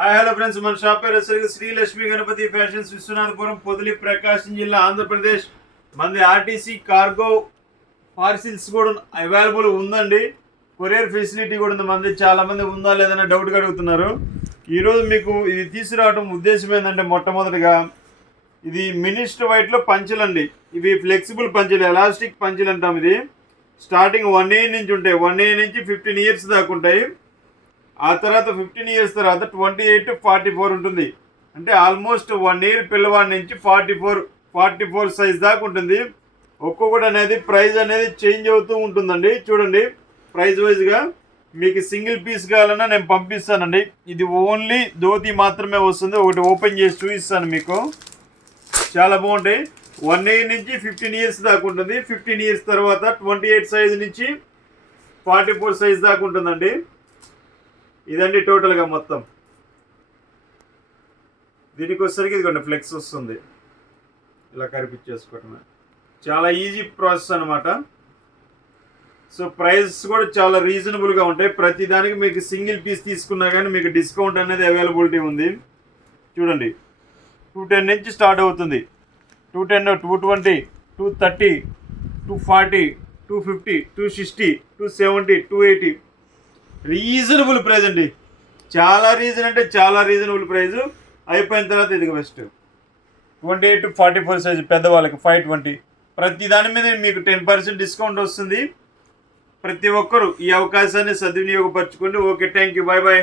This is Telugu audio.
హాయ్ హలో ఫ్రెండ్స్, మన షాప్ పేరు వచ్చేసరికి శ్రీలక్ష్మి గణపతి ఫ్యాషన్స్, విశ్వనాథపురం, పొదిలి, ప్రకాశం జిల్లా, ఆంధ్రప్రదేశ్. మనది ఆర్టీసీ కార్గో పార్సిల్స్ కూడా అవైలబుల్ ఉందండి. కొరియర్ ఫెసిలిటీ కూడా ఉంది. మంది చాలా మంది ఉందా లేదన్న డౌట్గా అడుగుతున్నారు. ఈరోజు మీకు ఇది తీసుకురావడం ఉద్దేశం ఏంటంటే, మొట్టమొదటిగా ఇది మినిస్టర్ వైట్లో పంచులండి. ఇవి ఫ్లెక్సిబుల్ పంచులు, ఎలాస్టిక్ పంచులు అంటాం. ఇది స్టార్టింగ్ 1 year నుంచి ఉంటాయి. 1 year నుంచి 15 years దాకా ఉంటాయి. ఆ తర్వాత 15 years తర్వాత 28 to 44 ఉంటుంది. అంటే ఆల్మోస్ట్ 1 year పిల్లవాడి నుంచి 44 సైజ్ దాకా ఉంటుంది. ఒక్కొక్కటి అనేది ప్రైస్ అనేది చేంజ్ అవుతూ ఉంటుందండి. చూడండి, ప్రైస్ వైజ్గా మీకు సింగిల్ పీస్ కావాలన్నా నేను పంపిస్తానండి. ఇది ఓన్లీ ధోతి మాత్రమే వస్తుంది. ఒకటి ఓపెన్ చేసి చూపిస్తాను మీకు. చాలా బాగుంటాయి. 1 year నుంచి 15 years దాకా ఉంటుంది. 15 years తర్వాత 28 సైజ్ నుంచి 44 సైజ్ దాకా ఉంటుందండి. ఇదండి టోటల్గా మొత్తం. దీనికి వచ్చేసరికి ఇదిగోండి ఫ్లెక్స్ వస్తుంది. ఇలా కరిపించేసుకోవటమే చాలా ఈజీ ప్రాసెస్ అనమాట. సో ప్రైస్ కూడా చాలా రీజనబుల్గా ఉంటాయి. ప్రతి దానికి మీకు సింగిల్ పీస్ తీసుకున్నా కానీ మీకు డిస్కౌంట్ అనేది అవైలబిలిటీ ఉంది. చూడండి, 210 నుంచి స్టార్ట్ అవుతుంది. 210, 220, 230, 240, 250, 260, 270, 280. రీజనబుల్ ప్రైస్ అండి. చాలా రీజనబుల్ ప్రైస్. అయిపోయిన తర్వాత ఇది బెస్ట్. 28 to 44 సైజు పెద్దవాళ్ళకి 520. ప్రతి దాని మీద మీకు 10% డిస్కౌంట్ వస్తుంది. ప్రతి ఒక్కరూ ఈ అవకాశాన్ని సద్వినియోగపరచుకోండి. Okay, thank you, bye bye.